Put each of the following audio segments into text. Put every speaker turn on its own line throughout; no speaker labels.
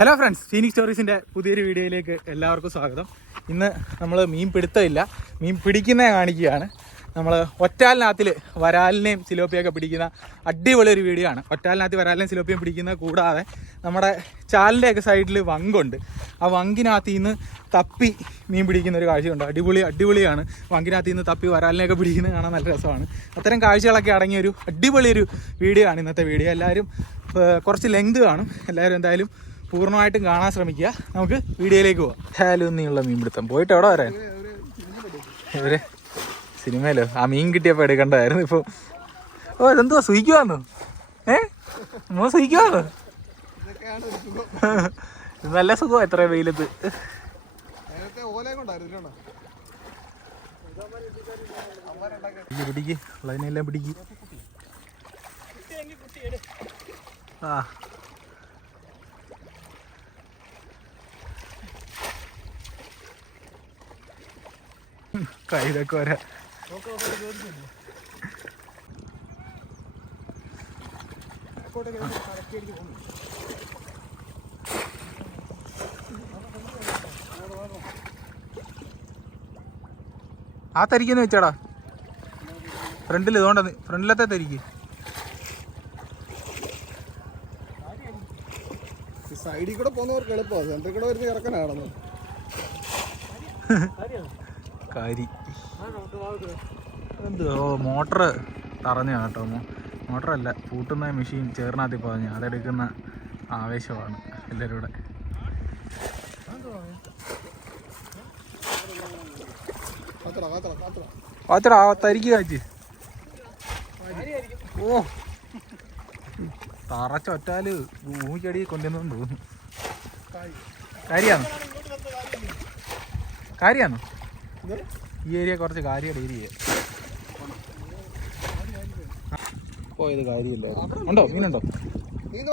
hello friends Phoenix സ്റ്റോറീസിൻ്റെ പുതിയൊരു വീഡിയോയിലേക്ക് എല്ലാവർക്കും സ്വാഗതം ഇന്ന് നമ്മൾ മീൻ പിടുത്തമില്ല മീൻ പിടിക്കുന്നത് കാണിക്കുകയാണ് നമ്മൾ ഒറ്റാലിനകത്തിൽ വരാലിനെയും സിലോപ്പിയൊക്കെ പിടിക്കുന്ന അടിപൊളി ഒരു വീഡിയോ ആണ് ഒറ്റാലിനകത്ത് വരാലിനെയും സിലോപ്പിയും പിടിക്കുന്ന കൂടാതെ നമ്മുടെ ചാലിൻ്റെയൊക്കെ സൈഡിൽ വങ്കുണ്ട് ആ വങ്കിനകത്ത് നിന്ന് തപ്പി മീൻ പിടിക്കുന്ന ഒരു കാഴ്ചയുണ്ട് അടിപൊളി അടിപൊളിയാണ് വങ്കിനകത്ത് നിന്ന് തപ്പി വരാലിനെയൊക്കെ പിടിക്കുന്നത് കാണാൻ നല്ല രസമാണ് അത്തരം കാഴ്ചകളൊക്കെ അടങ്ങിയ ഒരു അടിപൊളി ഒരു വീഡിയോ ആണ് ഇന്നത്തെ വീഡിയോ എല്ലാവരും കുറച്ച് ലെങ്ത് കാണും എല്ലാവരും എന്തായാലും പൂർണ്ണമായിട്ടും കാണാൻ ശ്രമിക്കുക നമുക്ക് വീഡിയോയിലേക്ക് പോവാം ഹലോ നീയുള്ള മീൻ പിടുത്തം പോയിട്ട് എവിടെ വരാൻ
ഇവരെ സിനിമയിലോ ആ മീൻ കിട്ടിയപ്പോൾ എടുക്കണ്ടായിരുന്നു ഇപ്പോൾ
ഓ ഇതെന്തുവാ സൂയിക്കുവാന്നോ ഏ നമ്മൾ സൂയിക്കുവാന്നോ നല്ല സുഖമാണ് എത്ര വെയിലത്ത് പിടിക്ക് പിടിക്ക് ആ കയ്യിലൊക്കെ വരാം ആ തരിക്കുന്നു വെച്ചാടാ ഫ്രണ്ടിൽ ഇതുകൊണ്ട് ഫ്രണ്ടിലത്തെ തരിക്ക്
സൈഡിൽ കൂടെ പോകുന്നവർക്ക് എളുപ്പമാണ് സെന്ററിൽ കൂടെ വരുന്ന ഇറക്കനാണെന്ന്
കാരി എന്തോ മോട്ടർ തറഞ്ഞ കേട്ടോ മോട്ടറല്ല പൂട്ടുന്ന മെഷീൻ ചേർന്നാത്തി പറഞ്ഞു അതെടുക്കുന്ന ആവേശമാണ് എല്ലാവരും കൂടെ വാത്തടാ ഓ തറച്ചൊറ്റാല് ഭൂമിക്കടി കൊണ്ടുവന്നു തോന്നുന്നു കാര്യാണോ കാര്യാണോ ഈ ഏരിയ കുറച്ച് കാര്യമായിട്ട് ഏരിയ പോയത് കാര്യമില്ല ഉണ്ടോ മീനുണ്ടോ നീന്ത്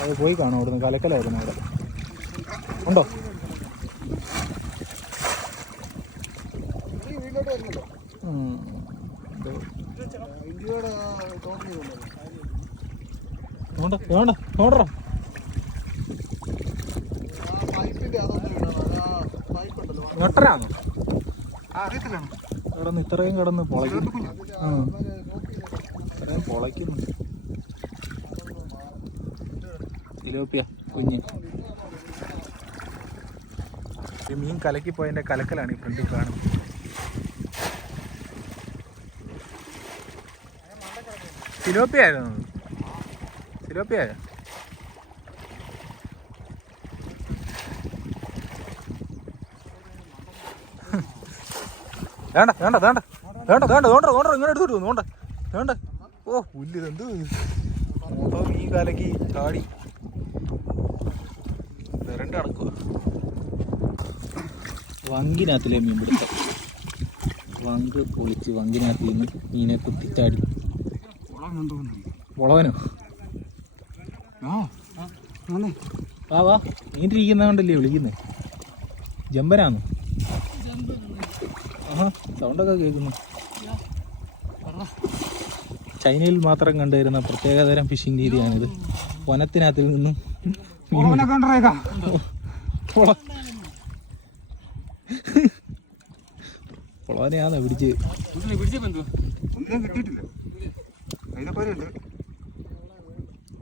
അത് പോയി കാണും അവിടുന്ന് കലക്കലായിരുന്നു അവിടെ ഉണ്ടോ കിടന്ന് ഇത്രയും കിടന്ന് പൊളയ്ക്കുന്നു ഇത്രയും കുഞ്ഞ് ഈ മീൻ കലക്കി പോയതിന്റെ കലക്കലാണ് ഈ ഫ്രണ്ടിൽ കാണുന്നത് ഫിലോപ്പിയായിരുന്നു ഹാപ്പിയായോ വേണ്ട വേണ്ട വേണ്ട വേണ്ട വേണ്ട വേണ്ട വേണ്ട ഇങ്ങനെ എടുത്തു വേണ്ട വേണ്ട ഓ പുല്ല് ഇതെന്ത് മൊത്തം ഈ കാലക്ക് താടി രണ്ട് കണക്കുക വങ്കിനകത്തിലെ മീൻ പിടുത്തം വങ്ക് പൊളിച്ച് വങ്കിനകത്തിൽ നിന്ന് മീനെ കുത്തിച്ചാടി വളവനോ വാ വാ നീട്ടിരിക്കുന്ന കൊണ്ടല്ലേ വിളിക്കുന്നേ ജമ്പനാന്ന് ആഹാ സൗണ്ടൊക്കെ കേൾക്കുന്നു ചൈനയിൽ മാത്രം കണ്ടുവരുന്ന പ്രത്യേകതരം ഫിഷിംഗ് രീതിയാണിത് വനത്തിനകത്തിൽ നിന്നും പൊളവനെയാന്ന് പിടിച്ച്
കിട്ടിയിട്ടില്ല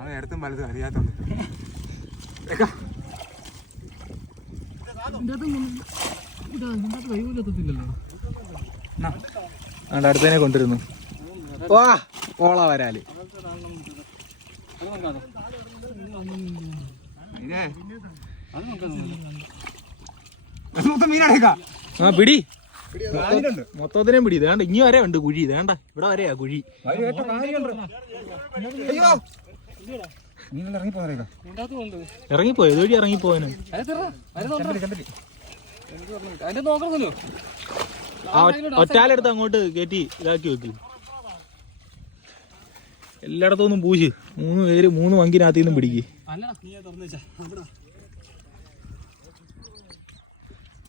അവൻ എടുത്തും വലുതും അറിയാത്തോണ്ട്
അടുത്തതിനെ കൊണ്ടിരുന്നു വാ ഓള വരാല് ആ പിടി മൊത്തത്തിനേം പിടി ഇതാണ്ട് ഇനി വരെ ഉണ്ട് കുഴി ഇതാണ്ട ഇവിടെ വരെയാ കുഴി ഇറങ്ങിപ്പോയോ ഇതുവഴി ഒറ്റാലെടുത്ത് അങ്ങോട്ട് കയറ്റി ഇതാക്കി വെക്കി എല്ലായിടത്തും ഒന്നും പൂശ് മൂന്ന് പേര് മൂന്ന് വങ്കിനകത്തു നിന്നും പിടിക്ക്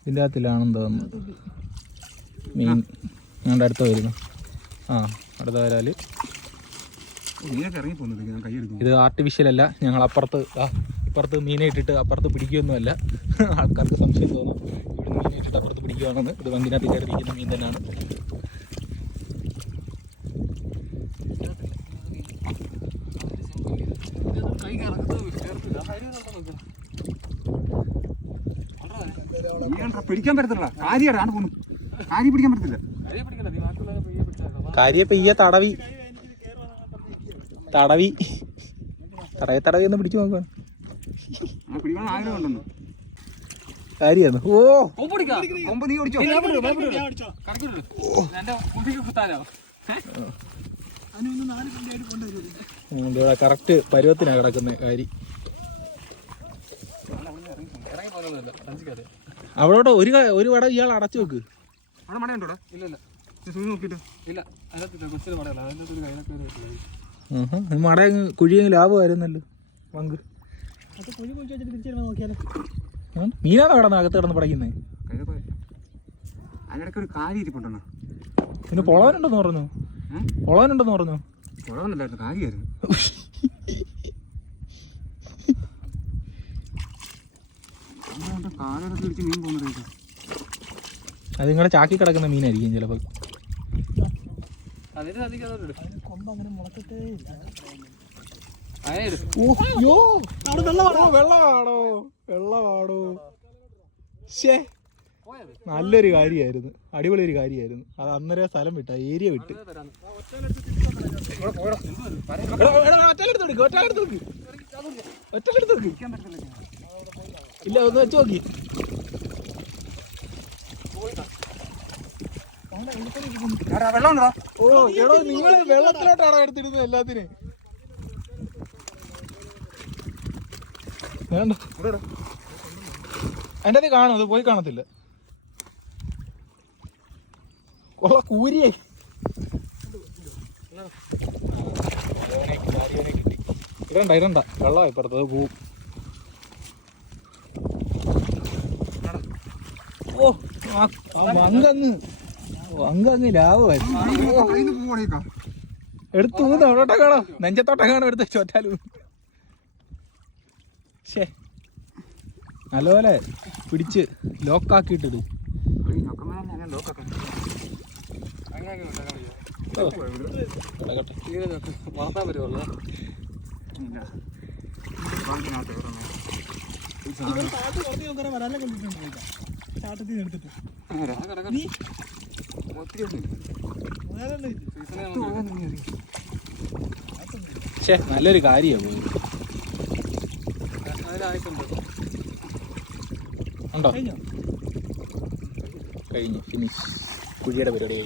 ഇതിൻ്റെ അകത്തിലാണെന്ന് മീൻ ഞങ്ങളുടെ അടുത്ത് വരുന്നു ആ അടുത്ത വരാല് ഇത് ആർട്ടിഫിഷ്യൽ അല്ല ഞങ്ങൾ അപ്പുറത്ത് ഇപ്പുറത്ത് മീനെ ഇട്ടിട്ട് അപ്പുറത്ത് പിടിക്കുകയൊന്നുമല്ല ആൾക്കാർക്ക് സംശയം തോന്നും ഇവിടെ മീനെ ഇട്ടിട്ട് അപ്പുറത്ത് പിടിക്കുകയാണെന്ന് ഇത് വണ്ടിനകത്ത് കയറിയിരിക്കുന്ന മീൻ തന്നെയാണ്
പിടിക്കാൻ പിടിക്കാൻ പറ്റത്തില്ല
കാര്യ പെയ്യ തടവി തടവി തടവി തടവി ഒന്ന് പിടിച്ചു നോക്കാൻ കാര്യമാണ് ഓ കറക്റ്റ് പരുവത്തിനാ കിടക്കുന്ന കാര്യം അവിടോട്ടോ ഒരു ഒരു വട ഇയാൾ അടച്ചു വെക്ക്
അവിടെ മടയുണ്ടോ ഇല്ല ഇല്ല നോക്കിട്ട്
ഇല്ല അതിനകത്ത് കൊച്ചിന് മടയല്ല അതിനകത്ത് ഒരു കയ്യിലൊക്കെ മട കുഴിയെങ്കിൽ ലാഭമായിരുന്നല്ലോ പങ്ക് മീനാണോ കിടന്ന് അകത്ത് കിടന്ന് പടയ്ക്കുന്നേ പിന്നെ പൊളവനുണ്ടെന്ന് പറഞ്ഞു പൊളവനുണ്ടെന്ന് പറഞ്ഞു അത് നിങ്ങളെ ചാക്കി കിടക്കുന്ന മീനായിരിക്കും ചിലപ്പോ അങ്ങനെ ഇല്ല നല്ലൊരു കാര്യായിരുന്നു അടിപൊളി ഒരു കാര്യായിരുന്നു അത് അന്നേരം സ്ഥലം വിട്ട ഏരിയ വിട്ട് ഇല്ല ഒന്ന് വെച്ച് നോക്കി വെള്ളം നിങ്ങൾ വെള്ളത്തിലോട്ടാണ് എടുത്തിരുന്നത് എല്ലാത്തിനും എന്റെ അത് കാണും അത് പോയി കാണത്തില്ല ഇടണ്ട ഇടണ്ട വെള്ളം ഇപ്പുറത്ത് ഓ ആ അങ്ങ് അങ്ങ് ലാഭമായിരുന്നു എടുത്തു ഊന്ന് അവിടോട്ടെ കാണോ നെഞ്ചത്തോട്ടെ കാണോ എടുത്ത് ചോറ്റാലും നല്ലപോലെ പിടിച്ച് ലോക്കാക്കിയിട്ടത് ചാട്ടത്തിൽ എടുത്തിട്ട് പക്ഷേ നല്ലൊരു കാര്യമാണ് ഉണ്ടോ കഴിഞ്ഞു ഫിനിഷ് കുഴിയുടെ പരിപാടി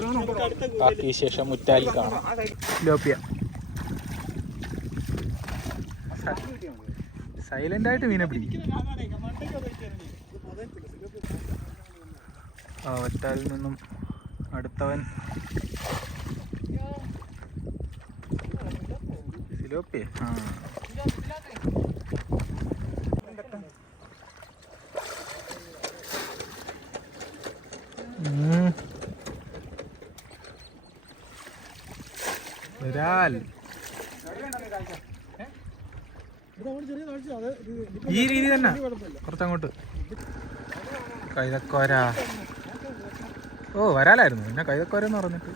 കഴിഞ്ഞു ബാക്കി ബാക്കി ശേഷം മുറ്റാലി കാണാം ലോപ്പിയ സൈലന്റ് ആയിട്ട് മീനെ പിടിക്കും ആ വറ്റാലിൽ നിന്നും ചത്തവൻ സിലോപ്പി ആ ഒരാൾ ഈ രീതി തന്നെ കുറച്ചങ്ങോട്ട് കൈതക്കോരാ ഓ വരാലായിരുന്നു പിന്നെ കൈതക്കാരെന്ന് പറഞ്ഞിട്ട്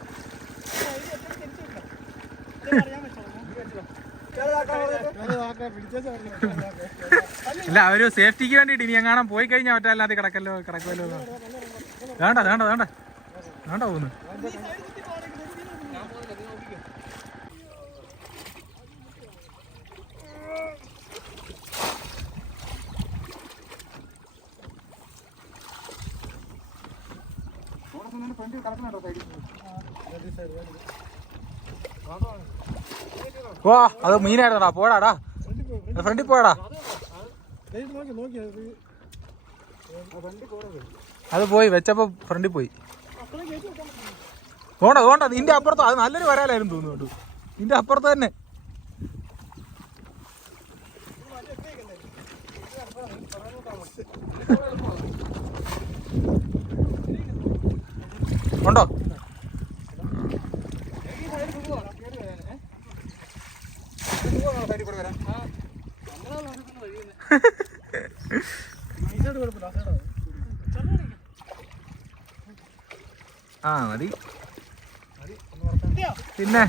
അല്ല അവര് സേഫ്റ്റിക്ക് വേണ്ടിയിട്ട് ഇനി എങ്ങാണം പോയി കഴിഞ്ഞാൽ ഒറ്റ അല്ലാതെ കിടക്കല്ലോ കിടക്കുമല്ലോ വേണ്ട വേണ്ട വേണ്ട വേണ്ട പോകുന്നു വാ അത് മീനായിരുന്നടാ പോടാടാ ഫ്രണ്ടിൽ പോടാ അത് പോയി വെച്ചപ്പോ ഫ്രണ്ടിൽ പോയി പോണ്ട പോണ്ട നിന്റെ അപ്പുറത്തോ അത് നല്ലൊരു വരാലായിരുന്നു തോന്നുന്നുണ്ട് നിന്റെ അപ്പുറത്ത് തന്നെ ഉണ്ടോ ആ മതി പിന്നെ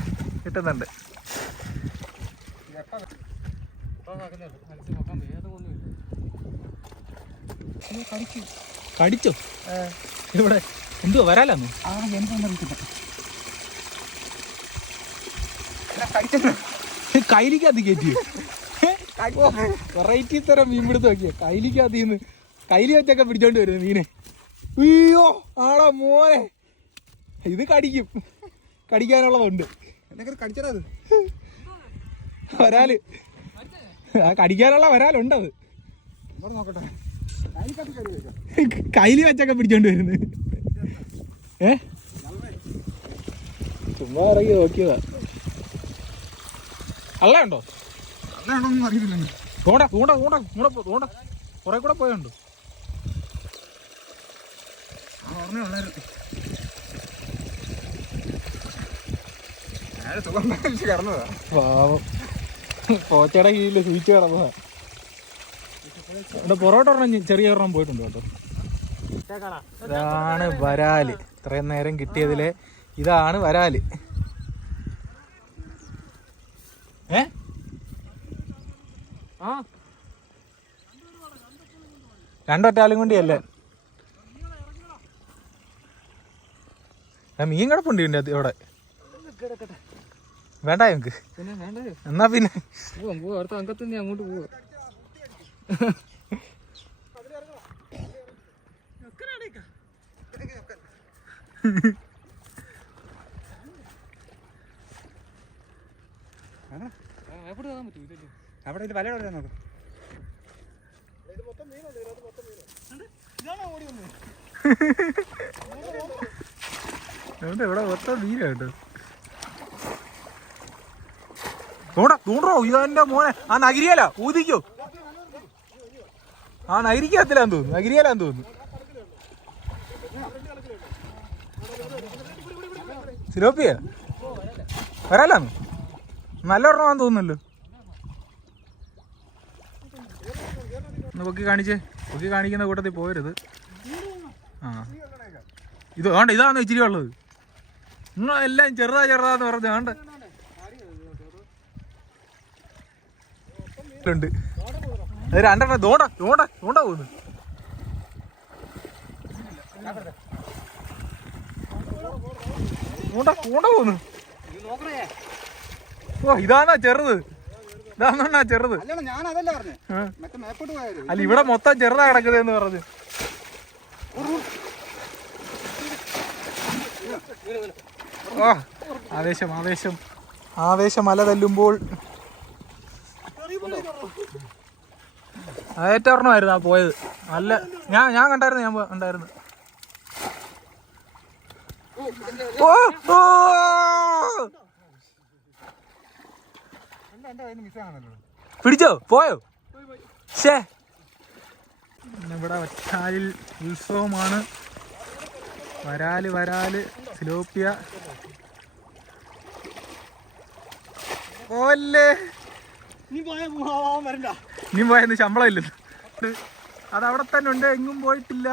കിട്ടുന്നുണ്ട് കടിച്ചോ ഇവിടെ എന്തുവാ വരാലോ കൈലിക്കകത്ത് കയറ്റി വെറൈറ്റി തരം മീൻ പിടുത്ത് നോക്കിയ കൈലിക്കകത്ത് നിന്ന് കൈലി വെച്ചൊക്കെ പിടിച്ചോണ്ട് വരുന്നു മീനെ അയ്യോ ആടാ മോനെ ഇത് കടിക്കും കടിക്കാനുള്ളതുണ്ട് കടിച്ചത് വരാല് ആ കടിക്കാനുള്ള വരാലുണ്ടത് നോക്കട്ടെ കൈലി വെച്ചൊക്കെ പിടിച്ചോണ്ട് വരുന്നത് ഏ ചുമ്മാ ഇറങ്ങി നോക്കിയതാ അല്ല ഉണ്ടോ തൂണ്ട തൂണ്ട തൂണ്ട കൂടെ തൂണ്ട കുറെ കൂടെ പോയുണ്ട് പോച്ചയുടെ കീഴിൽ സൂചിച്ച് കിടന്നതാ പൊറോട്ട ഒരെണ്ണം ചെറിയ ഒരെണ്ണം പോയിട്ടുണ്ട് കേട്ടോ ഇതാണ് വരാല് ഇത്രയും നേരം കിട്ടിയതിലെ ഇതാണ് വരാല് ഏ രണ്ടൊറ്റാലും കൊണ്ടിയല്ലേ മീൻ കിടപ്പുണ്ട് ഇതിൻ്റെ ഇവിടെ വേണ്ട നമുക്ക് എന്നാ
പിന്നെ അങ്ങോട്ട് പോവാ അവിടെ
വല എവിടെ നോക്ക് ഇവിടെ മോനെ ആ നഗരിയാലോ ഊതിക്കോ ആ നഗരിക്കാത്തില്ലാന്ന് തോന്നുന്നു നഗരിയാലാന്ന് തോന്നുന്നു സിലോപ്പിയ വരാലാന്ന് നല്ല ഒരെണ്ണം തോന്നുന്നല്ലോ ഒന്ന് പൊക്കി കാണിച്ചേ പൊക്കി കാണിക്കുന്ന കൂട്ടത്തിൽ പോരുത് ആ ഇത് വേണ്ട ഇതാണ് ഇച്ചിരി ഉള്ളത് നിങ്ങൾ എല്ലാം ചെറുതാ ചെറുതാന്ന് പറഞ്ഞു വേണ്ട ഉണ്ട് രണ്ടെണ്ണം തോണ്ട തോണ്ട തോണ്ട പോകുന്നു ഇതാണാ ഓ ചെറുത് ഇതാണോ ചെറുത് അല്ല ഇവിടെ മൊത്തം ചെറുതാ എന്ന് പറഞ്ഞു ഓ ആവേശം ആവേശം ആവേശം മല തല്ലുമ്പോൾ ഏറ്റവും ആയിരുന്നു ആ പോയത് നല്ല ഞാൻ ഞാൻ കണ്ടായിരുന്നു ഞാൻ ഉണ്ടായിരുന്നു ഓ പിടിച്ചോ പോയോ നമ്മുടെ ഇവിടെ വറ്റാലിൽ ഉത്സവമാണ് വരാല് വരാല് സിലോപ്പിയ പോയല്ലേ നീ പോയെന്ന് ശമ്പളം ഇല്ലല്ലോ അതവിടെ തന്നെ ഉണ്ട് എങ്ങും പോയിട്ടില്ല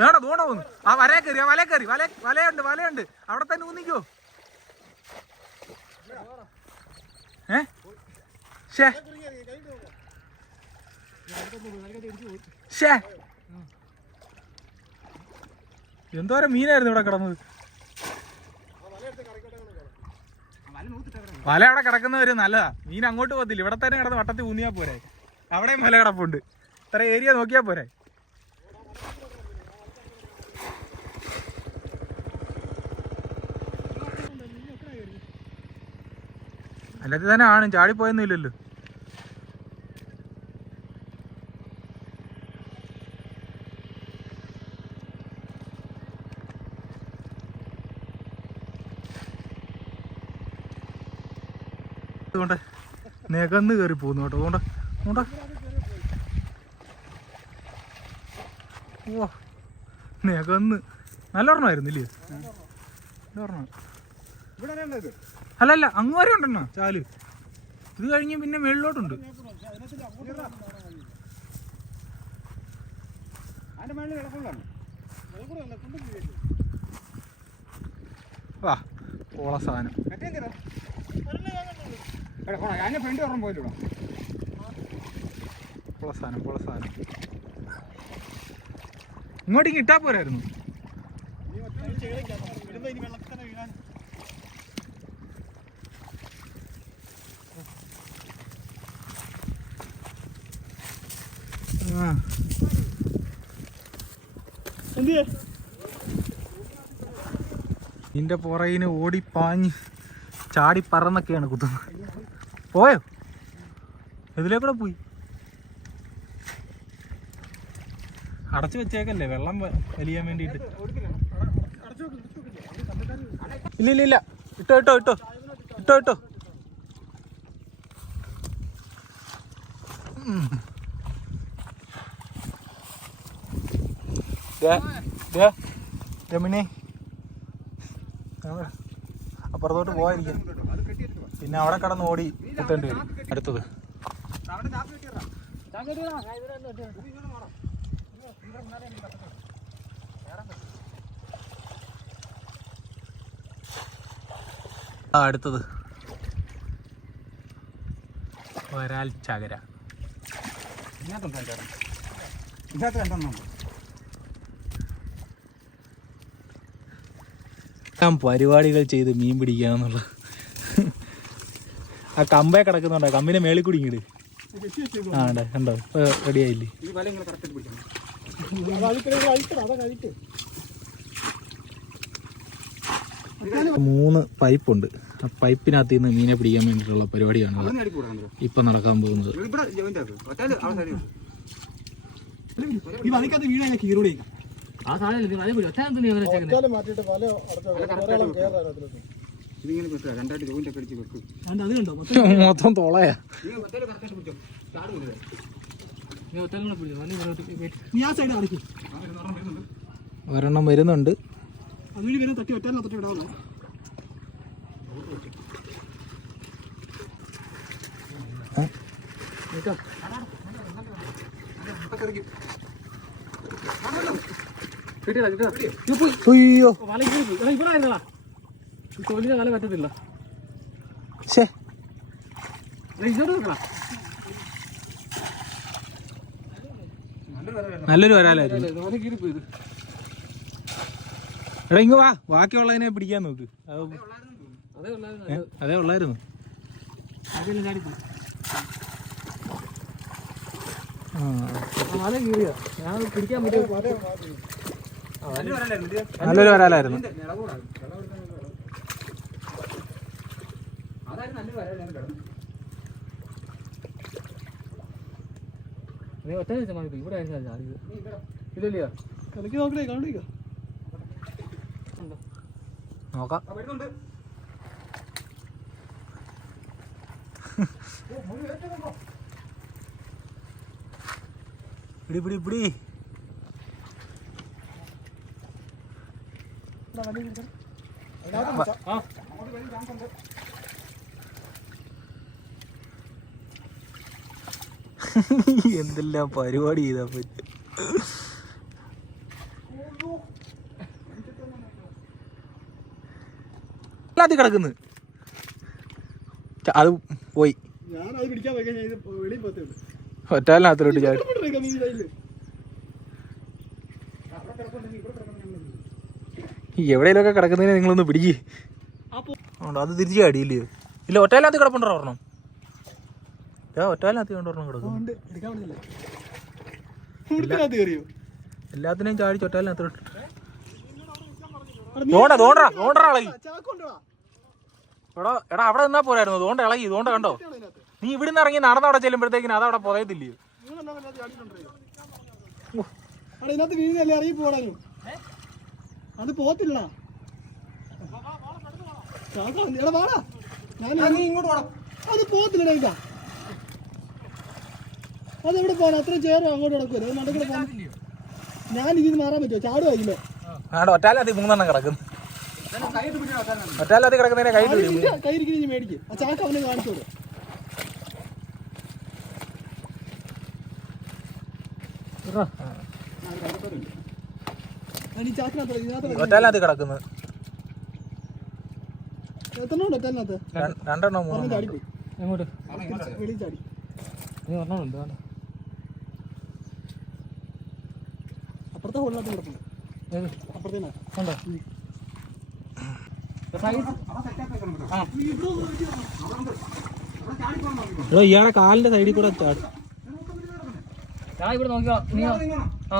വേണോ തോണോ ഒന്ന് ആ വല കയറി ആ വല കയറി വല വലയുണ്ട് വലയുണ്ട് അവിടെ തന്നെ ഊന്നിക്കോ ഏ ഷേ എന്തോരം മീനായിരുന്നു ഇവിടെ കിടന്നത് വല അവിടെ കിടക്കുന്നവര് നല്ലതാ മീൻ അങ്ങോട്ട് പോകത്തില്ല ഇവിടെ തന്നെ കിടന്ന് വട്ടത്തിൽ ഊന്നിയാ പോരെ അവിടെയും വല കിടപ്പുണ്ട് ഇത്ര ഏരിയ നോക്കിയാ പോരെ അല്ലാതെ തന്നെ ആണ് ചാടി പോയൊന്നുമില്ലല്ലോ നികന്ന് കയറി പോകുന്നു കേട്ടോ അതുകൊണ്ട് ഓ നികന്ന് നല്ല ഒരെണ്ണമായിരുന്നില്ലേ നല്ല ഒരെണ്ണം ഇവിടെ അല്ലല്ല അങ്ങ് വരെ ഉണ്ടെണ്ണ ചാല് ഇത് കഴിഞ്ഞ് പിന്നെ മേളിലോട്ടുണ്ട് വാ ഓള സാധനം ഫ്രണ്ട് സാധനം പൊള സാധനം ഇങ്ങോട്ടേക്ക് ഇട്ടാ പോരായിരുന്നു നിന്റെ പുറകിന് ഓടിപ്പാഞ്ഞ് ചാടി പറന്നൊക്കെയാണ് കുത്തുന്നത് പോയോ ഇതിലേക്കൂടെ പോയി അടച്ചു വെച്ചേക്കല്ലേ വെള്ളം വലിയാൻ വേണ്ടിട്ട് ഇല്ല ഇല്ല ഇല്ല ഇട്ടോ ഇട്ടോ ഇട്ടോ ഇട്ടോ ഇട്ടോ രമിനി അപ്പുറത്തോട്ട് പോകാതിരിക്കാം പിന്നെ അവിടെ കടന്ന് ഓടി എത്തേണ്ടി വരും അടുത്തത് ആ അടുത്തത് വരാൽ ചകര ഇതിനകത്തുണ്ടോ ഇതിനകത്ത് രണ്ടെണ്ണം ഉണ്ട് ഇത്തരം പരിപാടികൾ ചെയ്ത് മീൻ പിടിക്കുക എന്നുള്ള ആ കമ്പേ കിടക്കുന്നുണ്ടോ കമ്പിനെ മേളിൽ കൂടി ഇങ്ങോട്ട് ആ ഉണ്ടോ ഉണ്ടോ റെഡി ആയില്ലേ മൂന്ന് പൈപ്പുണ്ട് ആ പൈപ്പിനകത്ത് നിന്ന് മീനെ പിടിക്കാൻ വേണ്ടിയിട്ടുള്ള പരിപാടിയാണ് ഇപ്പൊ നടക്കാൻ പോകുന്നത് ആ സാധനം അതേ കൂടി ഒറ്റ നീ അങ്ങനെ കണ്ടോ മൊത്തം തോളയാ നീ നീ ആ ഒരെണ്ണം വരുന്നുണ്ട് തട്ടി ഒറ്റ തട്ടി വിടാവുള്ളൂ അയ്യോ നല്ലൊരു വരാലായിരുന്നു എടാ ഇങ്ങ് വാ ബാക്കിയുള്ളതിനെ പിടിക്കാൻ നോക്ക് അതേ ഉള്ളായിരുന്നു അതേ ഉള്ളായിരുന്നു
നല്ലൊരു വരാലായിരുന്നു നീ ഒറ്റ ഇവിടെ ഇല്ലല്ലോ കളിക്ക് നോക്കണേ കാണിക്ക
നോക്കാം പിടി പിടി പിടി എന്തെല്ലാം പരിപാടി ചെയ്താ പറ്റും കിടക്കുന്നു അത് പോയി ഞാൻ അത് പിടിക്കാൻ വെക്കാൻ വെളിയിൽ പോത്തേ ഒറ്റാലിനകത്തോട്ട് ചാടി എവിടെയെങ്കിലൊക്കെ കിടക്കുന്നതിനെ നിങ്ങളൊന്ന് പിടിക്ക് അത് തിരിച്ചു ചാടിയില്ലയോ ഇല്ല ഒറ്റാലിനകത്ത് കിടപ്പുണ്ടോ ഒരെണ്ണം ഒറ്റാലിനകത്ത് കൊണ്ട് കിടക്കും എല്ലാത്തിനെയും ചാടിച്ച് ചൊറ്റാലിനകത്ത് എടാ അവിടെ നിന്നാ പോരായിരുന്നു തോണ്ട ഇളകി തോണ്ട കണ്ടോ നീ ഇവിടുന്ന് ഇറങ്ങി നടന്നവിടെ ചെല്ലുമ്പോഴത്തേക്കിന് അതവിടെ പുതയത്തില്ലയോ
ഇറങ്ങി പോടാനും അത് പോത്തില്ല അത് പോത്തില്ല ഇതാ അതെവിടെ പോകണം അത്രയും ചേരും അങ്ങോട്ട് കിടക്കുമല്ലോ നടക്കണ ഞാൻ ഇതിന് മാറാൻ പറ്റുമോ ചാടുമോ ഇതിലോ
ആടോ ഒറ്റാലത്തി മൂന്നെണ്ണം കിടക്കുന്നു ഒറ്റാലത്തി കിടക്കുന്നതിനെ കൈ
കൈ ഇരിക്കുന്ന മേടിക്കും ആ ചാക്ക അവനെ കാണിച്ചോളൂ
ഒറ്റയിനകത്ത് കിടക്കുന്നത്
അപ്പുറത്തെ കിടക്കുന്നു
ഇയാളെ കാലിന്റെ സൈഡിൽ കൂടെ ചാടും
ഞാൻ ഇവിടെ നോക്കിയോ നീ ആ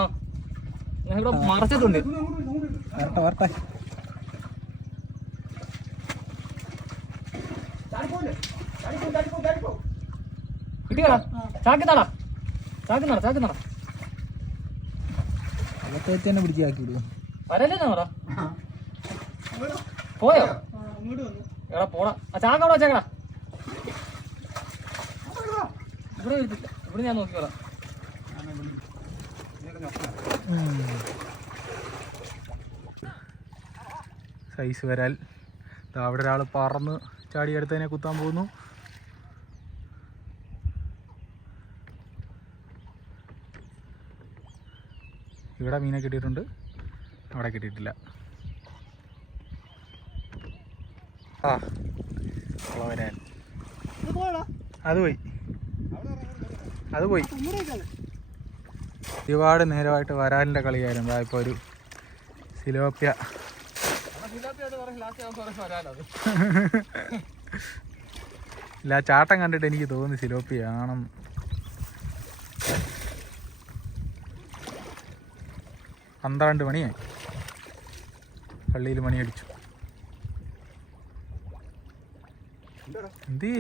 ഞാൻ ഇവിടെ മറച്ചിട്ടുണ്ട് വരട്ടെ വരട്ടെ പോയോ എടാ പോടാ ആ ചാക്കടാ ഇവിടെ ഞാൻ നോക്കി
സൈസ് വരാൽ അവിടെ ഒരാൾ പറന്ന് എടുത്തതിനെ കുത്താൻ പോകുന്നു ഇവിടെ മീനെ കിട്ടിയിട്ടുണ്ട് അവിടെ കിട്ടിയിട്ടില്ല ആ വരാൻ അത് പോയി അത് പോയി ഒരുപാട് നേരമായിട്ട് വരാലിൻ്റെ കളിയായിരുന്നു ഇപ്പോൾ ഒരു സിലോപ്യ ഇല്ല ചാട്ടം കണ്ടിട്ട് എനിക്ക് തോന്നി സിലോപ്പി ആണെന്ന് പന്ത്രണ്ട് മണിയായി പള്ളിയിൽ മണിയടിച്ചു എന്ത്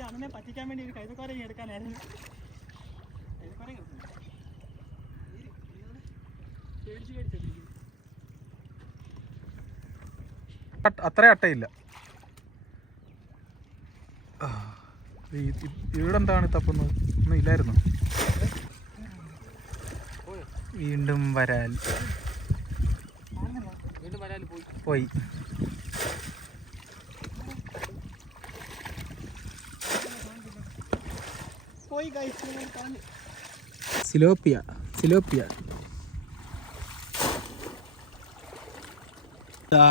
ഈ അണ്ണനെ പറ്റിക്കാൻ വേണ്ടി ഒരു കൈതക്കോര എടുക്കാനായിരുന്നു കൈതക്കോര പേടിച്ച് പേടിച്ചു അത്ര അട്ടയില്ല ഇവിടെ എന്താണ് തപ്പുന്നത് ഒന്നും ഇല്ലായിരുന്നു വീണ്ടും വരാൽ പോയി സിലോപ്പിയ സിലോപ്പിയ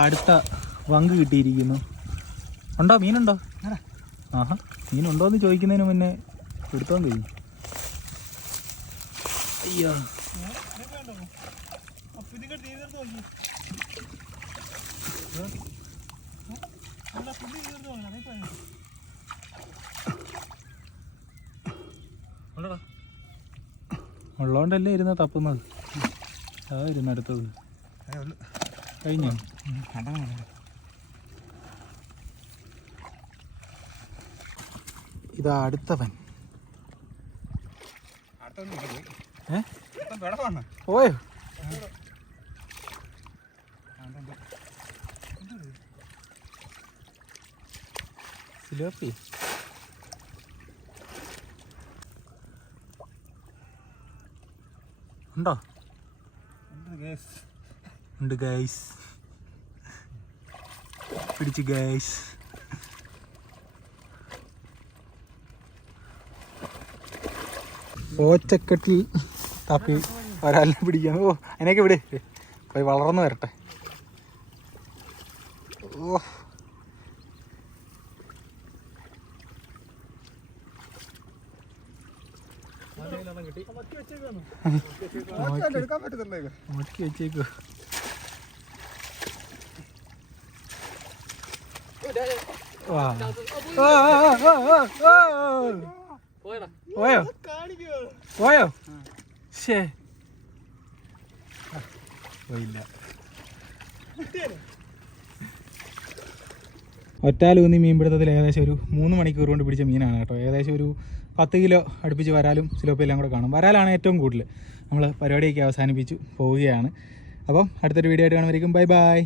അടുത്ത വങ്ക് കിട്ടിയിരിക്കുന്നു ഉണ്ടോ മീനുണ്ടോ ആഹാ മീനുണ്ടോ എന്ന് ചോദിക്കുന്നതിന് മുന്നേ എടുത്തോ കഴിഞ്ഞു അയ്യോ ഉള്ളതുകൊണ്ടല്ലേ ഇരുന്ന് തപ്പുന്നത് അതാ ഇരുന്ന് അടുത്തത് കഴിഞ്ഞോ ഇതാ അടുത്തവൻ പോയോ സിലോപ്പി ഉണ്ടോ ഉണ്ട് ഗൈസ് പിടിച്ച് ഗൈസ് ഓച്ചക്കെട്ടിൽ തപ്പി ഒരാളിനെ പിടിക്കാൻ ഓ അതിനൊക്കെ ഇവിടെ പോയി വളർന്നു വരട്ടെ ഓ മടക്കി വെച്ചേക്കോ പോയോ പോയോ ശേ പോയില്ല ഒറ്റാലൂന്നി മീൻപിടുത്തത്തിൽ ഏകദേശം ഒരു മൂന്ന് മണിക്കൂർ കൊണ്ട് പിടിച്ച മീനാണ് കേട്ടോ ഏകദേശം ഒരു പത്ത് കിലോ അടുപ്പിച്ച് വരാലും എല്ലാം കൂടെ കാണും വരാലാണ് ഏറ്റവും കൂടുതൽ നമ്മൾ പരിപാടിയൊക്കെ അവസാനിപ്പിച്ചു പോവുകയാണ് അപ്പം അടുത്തൊരു വീഡിയോ ആയിട്ട് കാണുമായിരിക്കും ബൈ ബൈ